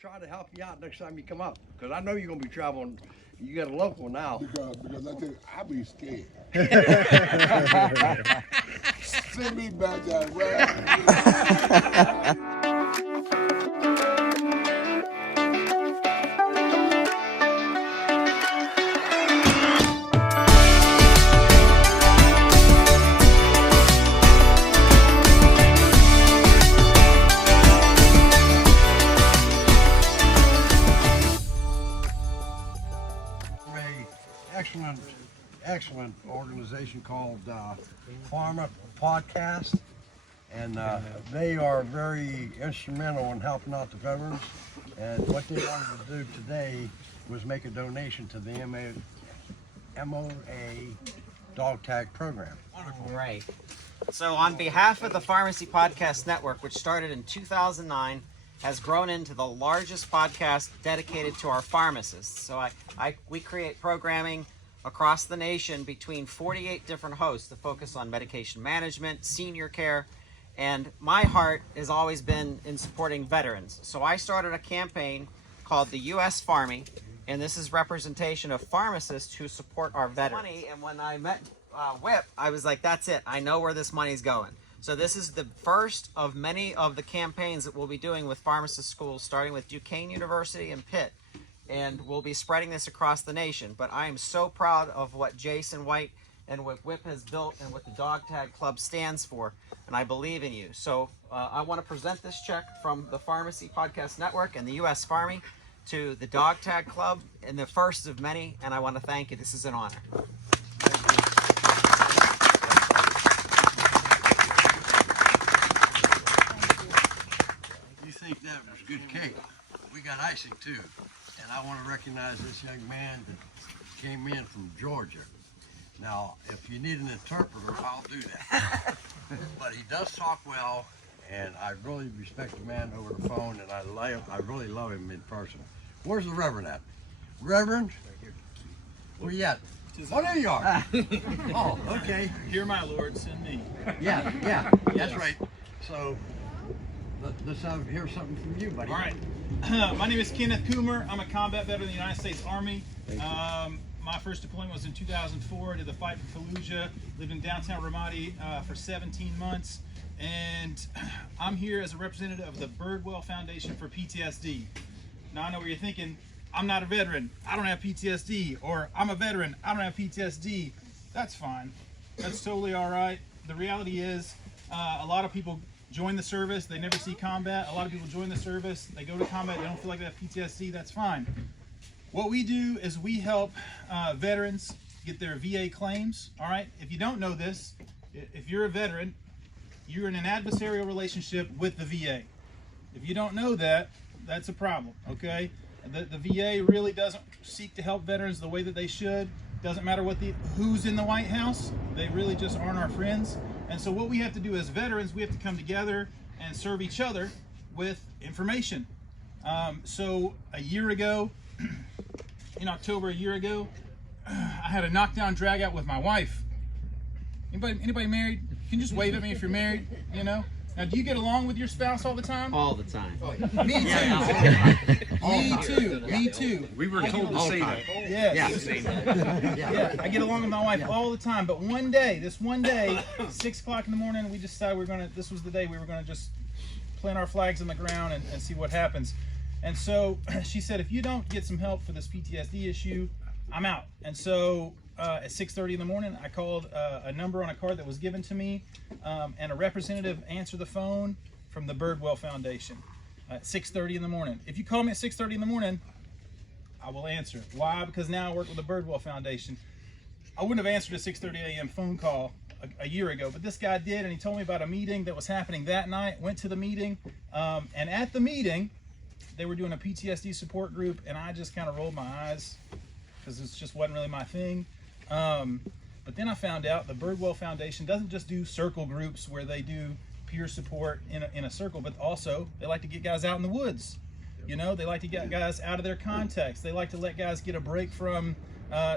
try to help you out next time you come up, because I know you're going to be traveling. You got a local now. Because I tell you, I be scared. Send me back that way. Excellent organization called Pharma Podcast, and they are very instrumental in helping out the veterans. And what they wanted to do today was make a donation to the MOA dog tag program. Right. So on behalf of the Pharmacy Podcast Network, which started in 2009, has grown into the largest podcast dedicated to our pharmacists. So we create programming across the nation between 48 different hosts to focus on medication management, senior care, and my heart has always been in supporting veterans. So I started a campaign called the US Pharmy, and this is representation of pharmacists who support our veterans. And when I met Whip, I was like, that's it, I know where this money's going. So this is the first of many of the campaigns that we'll be doing with pharmacist schools, starting with Duquesne University and Pitt. And we'll be spreading this across the nation. But I am so proud of what Jason White and what Whip has built and what the Dog Tag Club stands for, and I believe in you. So I want to present this check from the Pharmacy Podcast Network and the US Pharmy to the Dog Tag Club, and the first of many, and I want to thank you. This is an honor. You think that was good cake? We got icing too. And I want to recognize this young man that came in from Georgia. Now, if you need an interpreter, I'll do that. But he does talk well, and I really respect the man over the phone, and I really love him in person. Where's the Reverend at? Reverend? Where you at? Oh, there you are. Oh, okay. Here, my Lord, send me. Yeah, that's right. So, let's hear something from you, buddy. All right. My name is Kenneth Coomer. I'm a combat veteran of the United States Army. My first deployment was in 2004 to the fight for Fallujah. Lived in downtown Ramadi for 17 months. And I'm here as a representative of the Birdwell Foundation for PTSD. Now I know what you're thinking. I'm not a veteran. I don't have PTSD. Or I'm a veteran. I don't have PTSD. That's fine. That's totally all right. The reality is a lot of people join the service, they never see combat. A lot of people join the service, they go to combat, they don't feel like they have PTSD, that's fine. What we do is we help veterans get their VA claims, all right? If you don't know this, if you're a veteran, you're in an adversarial relationship with the VA. If you don't know that, that's a problem, okay? The VA really doesn't seek to help veterans the way that they should. Doesn't matter who's in the White House, they really just aren't our friends. And so what we have to do as veterans, we have to come together and serve each other with information. So a year ago, in October a year ago, I had a knockdown drag out with my wife. Anybody married? You can just wave at me if you're married, you know? Now, do you get along with your spouse all the time? All the time. Me too. Me too. Me too. We were told to say that. Yes. Yeah. I get along with my wife all the time. But one day, 6 o'clock in the morning, we decided this was the day we were gonna just plant our flags in the ground and see what happens. And so she said, if you don't get some help for this PTSD issue, I'm out. And so at 6:30 in the morning, I called a number on a card that was given to me, and a representative answered the phone from the Birdwell Foundation at 6:30 in the morning. If you call me at 6:30 in the morning, I will answer. Why? Because now I work with the Birdwell Foundation. I wouldn't have answered a 6:30 a.m. phone call a year ago, but this guy did, and he told me about a meeting that was happening that night. Went to the meeting, and at the meeting, they were doing a PTSD support group, and I just kind of rolled my eyes because it just wasn't really my thing. But then I found out the Birdwell Foundation doesn't just do circle groups where they do peer support in a circle, but also they like to get guys out in the woods. You know, they like to get guys out of their context. They like to let guys get a break from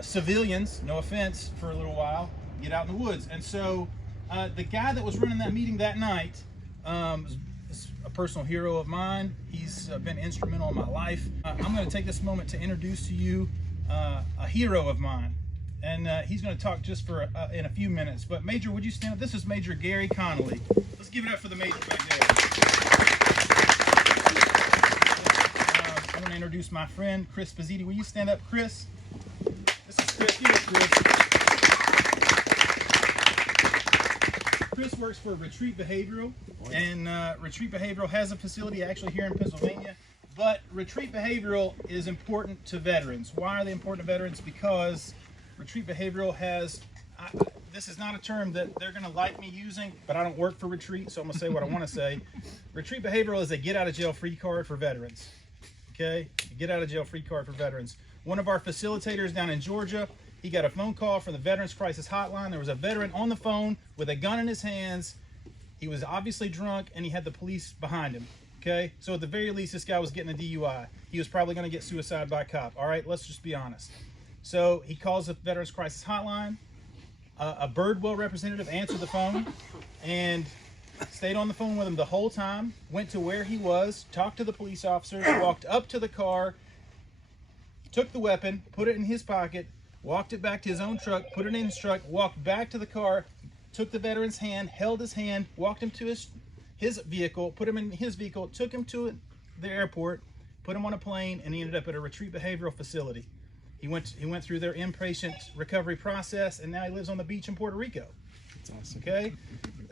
civilians, no offense, for a little while, get out in the woods. And so the guy that was running that meeting that night was is a personal hero of mine. He's been instrumental in my life. I'm going to take this moment to introduce to you a hero of mine. And he's going to talk just for in a few minutes. But Major, would you stand up? This is Major Gary Connolly. Let's give it up for the Major back there. I want to introduce my friend, Chris Ptsd. Will you stand up, Chris? This is Chris. Here, Chris. Chris works for Retreat Behavioral, and Retreat Behavioral has a facility actually here in Pennsylvania. But Retreat Behavioral is important to veterans. Why are they important to veterans? Because Retreat Behavioral has, this is not a term that they're going to like me using, but I don't work for Retreat, so I'm going to say what I want to say. Retreat Behavioral is a get-out-of-jail-free card for veterans. Okay? A get-out-of-jail-free card for veterans. One of our facilitators down in Georgia, he got a phone call from the Veterans Crisis Hotline. There was a veteran on the phone with a gun in his hands. He was obviously drunk, and he had the police behind him. Okay? So at the very least, this guy was getting a DUI. He was probably going to get suicide by a cop. All right? Let's just be honest. So he calls the Veterans Crisis Hotline. A Birdwell representative answered the phone and stayed on the phone with him the whole time, went to where he was, talked to the police officers, walked up to the car, took the weapon, put it in his pocket, walked it back to his own truck, put it in his truck, walked back to the car, took the veteran's hand, held his hand, walked him to his vehicle, put him in his vehicle, took him to the airport, put him on a plane, and he ended up at a Retreat Behavioral facility. He went through their inpatient recovery process, and now he lives on the beach in Puerto Rico. That's awesome. Okay?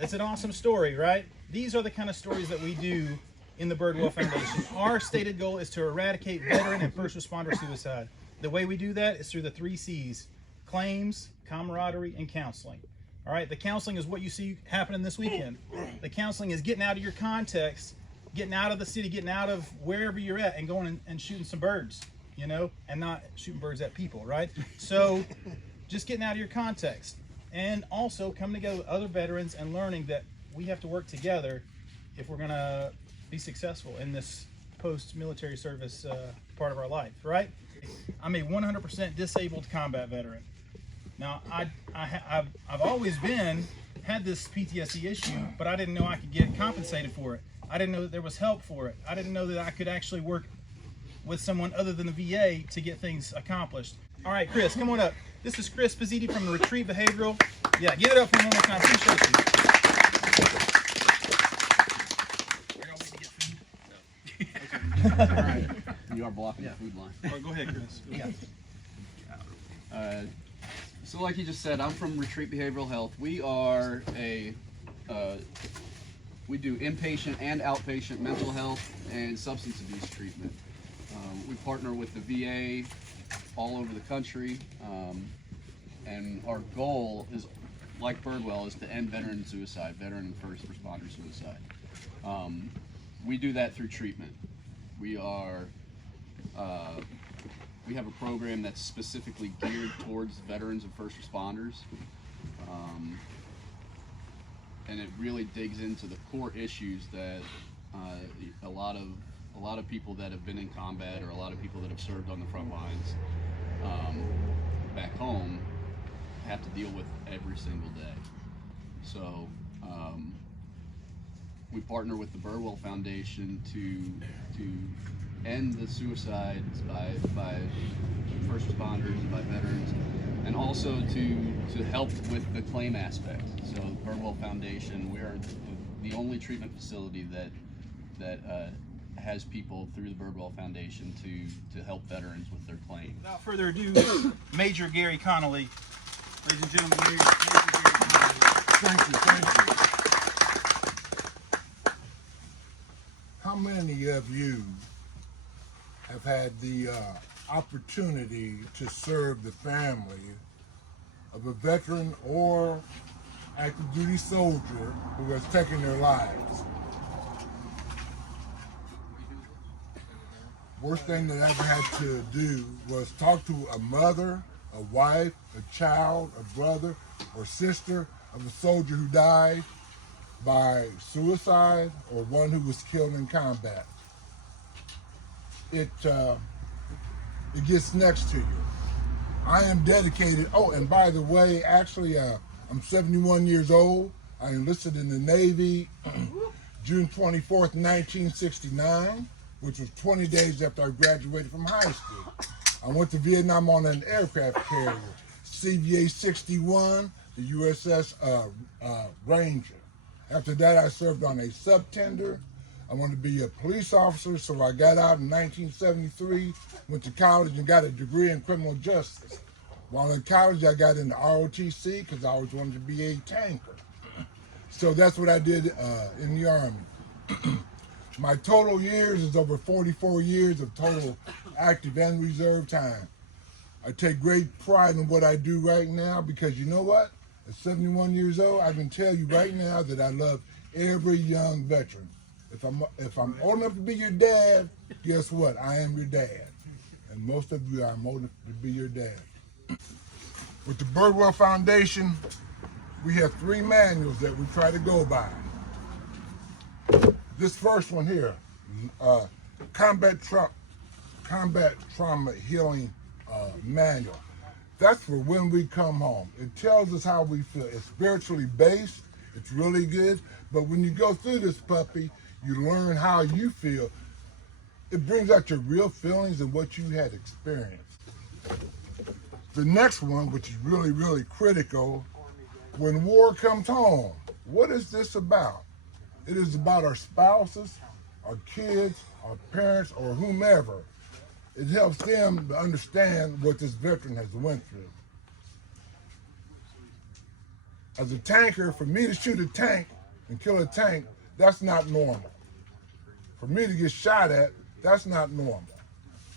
It's an awesome story, right? These are the kind of stories that we do in the Birdwell Foundation. Our stated goal is to eradicate veteran and first responder suicide. The way we do that is through the 3 C's: claims, camaraderie, and counseling. All right? The counseling is what you see happening this weekend. The counseling is getting out of your context, getting out of the city, getting out of wherever you're at, and going and shooting some birds. You know, and not shooting birds at people, right? So just getting out of your context, and also coming together with other veterans and learning that we have to work together if we're gonna be successful in this post-military service part of our life, right? I'm a 100% disabled combat veteran. Now, I've always had this PTSD issue, but I didn't know I could get compensated for it. I didn't know that there was help for it. I didn't know that I could actually work with someone other than the VA to get things accomplished. All right, Chris, come on up. This is Chris Ptsd from the Retreat Behavioral. Yeah, give it up for him one more time. Appreciate you. All right. You are blocking the food line. All right, go ahead, Chris. So like he just said, I'm from Retreat Behavioral Health. We are we do inpatient and outpatient mental health and substance abuse treatment. We partner with the VA all over the country, and our goal is, like Birdwell, is to end veteran suicide, veteran and first responder suicide. We do that through treatment. We have a program that's specifically geared towards veterans and first responders, and it really digs into the core issues that a lot of people that have been in combat, or a lot of people that have served on the front lines back home, have to deal with every single day. So we partner with the Birdwell Foundation to end the suicides by first responders and by veterans, and also to help with the claim aspect. So the Birdwell Foundation, we are the only treatment facility that has people through the Birdwell Foundation to help veterans with their claims. Without further ado, Major Gary Connolly. Ladies and gentlemen, Major Gary Connolly. Thank you. How many of you have had the opportunity to serve the family of a veteran or active duty soldier who has taken their lives? Worst thing that I ever had to do was talk to a mother, a wife, a child, a brother, or sister of a soldier who died by suicide or one who was killed in combat. It gets next to you. I am dedicated. Oh, and by the way, actually, I'm 71 years old. I enlisted in the Navy June 24th, 1969, which was 20 days after I graduated from high school. I went to Vietnam on an aircraft carrier, CVA-61, the USS Ranger. After that, I served on a subtender. I wanted to be a police officer, so I got out in 1973, went to college and got a degree in criminal justice. While in college, I got into ROTC because I always wanted to be a tanker. So that's what I did in the Army. My total years is over 44 years of total active and reserve time. I take great pride in what I do right now because you know what? At 71 years old, I can tell you right now that I love every young veteran. If I'm old enough to be your dad, guess what? I am your dad. And most of you, I'm old enough to be your dad. With the Birdwell Foundation, we have 3 manuals that we try to go by. This first one here, Combat Trauma Healing Manual. That's for when we come home. It tells us how we feel. It's spiritually based. It's really good. But when you go through this puppy, you learn how you feel. It brings out your real feelings and what you had experienced. The next one, which is really, really critical, when war comes home, what is this about? It is about our spouses, our kids, our parents, or whomever. It helps them to understand what this veteran has went through. As a tanker, for me to shoot a tank and kill a tank, that's not normal. For me to get shot at, that's not normal.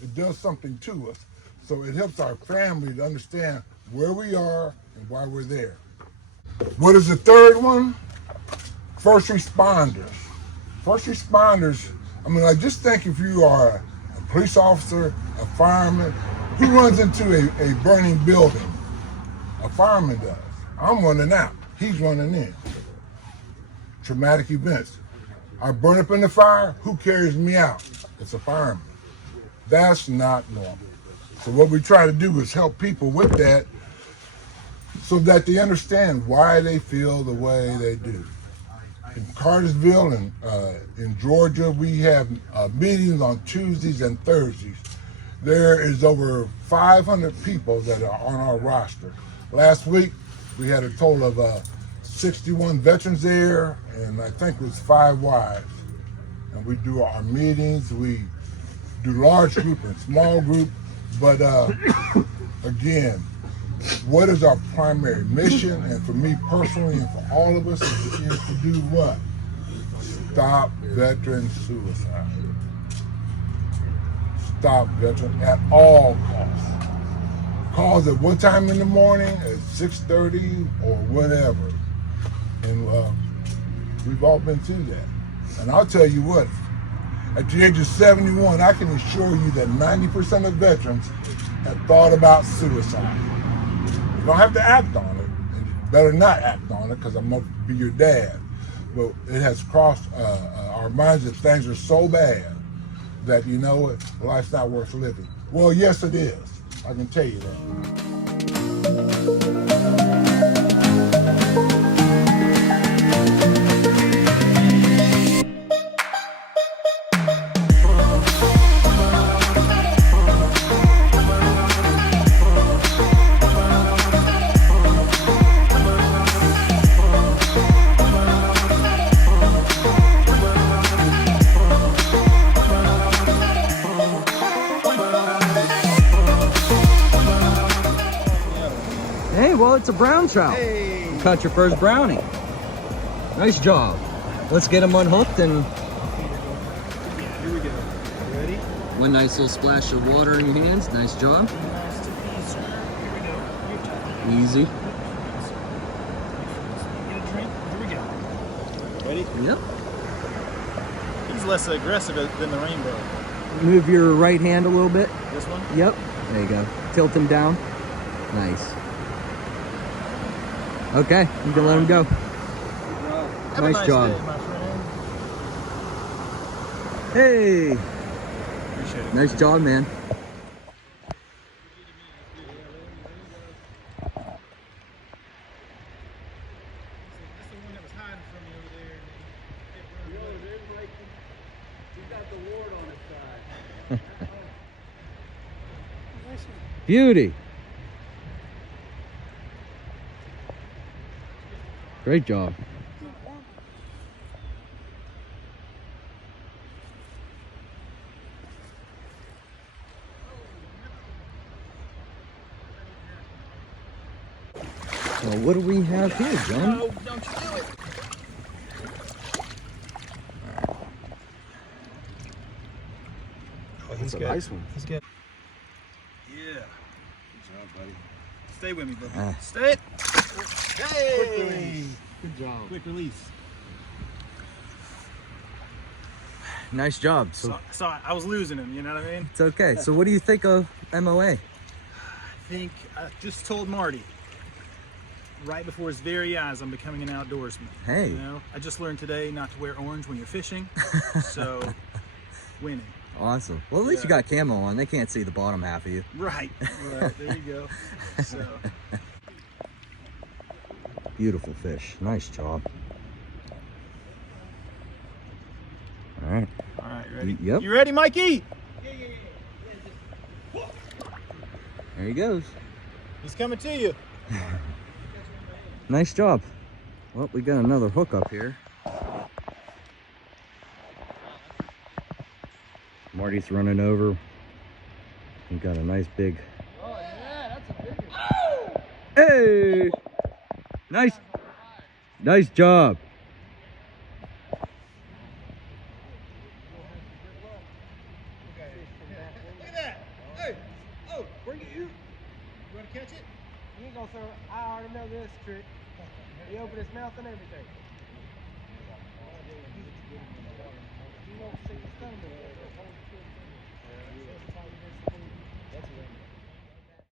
It does something to us. So it helps our family to understand where we are and why we're there. What is the third one? First responders. First responders, I mean, like, just think if you are a police officer, a fireman, who runs into a burning building? A fireman does. I'm running out. He's running in. Traumatic events. I burn up in the fire, who carries me out? It's a fireman. That's not normal. So what we try to do is help people with that so that they understand why they feel the way they do. In Cartersville and in Georgia, we have meetings on Tuesdays and Thursdays. There is over 500 people that are on our roster. Last week, we had a total of 61 veterans there, and I think it was 5 wives. And we do our meetings, we do large group and small group, but again, what is our primary mission? And for me personally, and for all of us, is to do what? Stop veteran suicide. Stop veteran at all costs. Calls at what time in the morning? At 6:30 or whatever. And we've all been through that. And I'll tell you what, at the age of 71, I can assure you that 90% of veterans have thought about suicide. You don't have to act on it, and you better not act on it because I'm going to be your dad. But it has crossed our minds that things are so bad that, you know what, life's not worth living. Well, yes, it is. I can tell you that. Hey, well, it's a brown trout. Hey. You caught your first brownie. Nice job. Let's get him unhooked and... Here we go. Ready? One nice little splash of water in your hands. Nice job. Easy. Get a drink. Here we go. Ready? Yep. He's less aggressive than the rainbow. Move your right hand a little bit. This one? Yep. There you go. Tilt him down. Nice. Okay, you can let him go. Have a nice job. day, my friend. Hey, Appreciate it. nice job, man. Is this the one that was hiding from me over there? Beauty. Great job. Well, what do we have here, John? Oh, don't you do it. Oh, That's a nice one. He's good. Yeah. Good job, buddy. Stay with me, bro. Ah. Stay. Hey! Good job. Quick release. Nice job. So So I was losing him, you know what I mean? it's okay. So what do you think of MOA? I think I just told Marty right before his very eyes I'm becoming an outdoorsman. Hey. You know, I just learned today not to wear orange when you're fishing. So winning. Awesome. Well, at least you got camo on. They can't see the bottom half of you. Right. Right. There you go. So Beautiful fish. Nice job. All right. all right, ready? Yep. You ready, Mikey? There he goes. He's coming to you. Nice job. Well, we got another hook up here. Marty's running over. We got a nice big. Oh yeah, that's a big one. Hey! Nice job. Look at that. Hey. Oh, bring it here. You want to catch it? You ain't gonna throw it. I already know this trick. He opened his mouth and everything. You won't see his stomach.